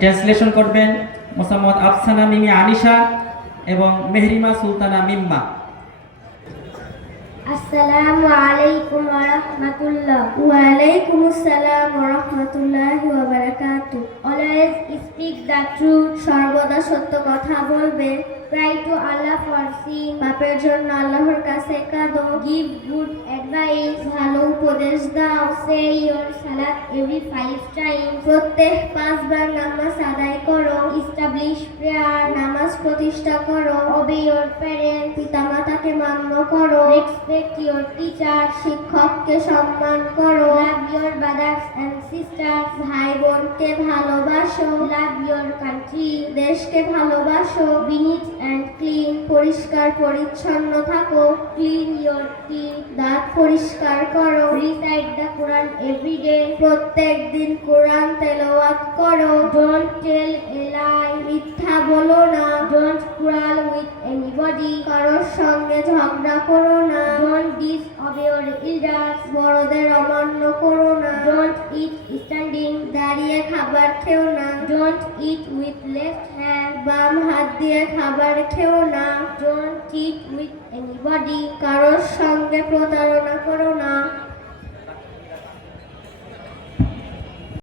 Translation করবেন মোসাম্মদ আফসানা মিমি আনিশা এবং মেহরিমা সুলতানা মিম্মা। আসসালামু আলাইকুম ওয়া রাহমাতুল্লাহ। ওয়া আলাইকুমুস সালাম ওয়া রাহমাতুল্লাহি ওয়া বারাকাতুহু। Always speak the truth, সর্বদা সত্য কথা বলবে। Cry to Allah for sin, পাপের জন্য আল্লাহর কাছে কাঁদো। Give good advice, ভালো উপদেশ দাও। Say your salat every 5 times, প্রত্যেক 5 বার নামাজ আদায় করো। Establish prayer, নামাজ প্রতিষ্ঠা করো। Obey your parents, পিতামাতাকে মান্য করো। Respect your teacher, শিক্ষককে সম্মান করো। Love your brothers and sisters, ভাই বোনকে ভালোবাসো। Love your country, দেশকে ভালোবাসো। Be neat and clean, পরিষ্কার পরিচ্ছন্ন থাকো। Clean your teeth, দাঁত পরিষ্কার করো। Recite the Quran every day, প্রত্যেক দিন কোরআন তেলাওয়াত করো। Don't tell a lie, মিথ্যা বলো না। Don't quarrel with anybody, কারোর সঙ্গে ঝগড়া করো না। Don't disobey your elders, বড়দের অমান্য করো না। Don't eat standing, দাঁড়িয়ে খাবার খেও না। Don't eat with left hand, বাম হাত দিয়ে খাবার খেও না। Don't cheat with anybody, কারোর সঙ্গে প্রতারণা করো না।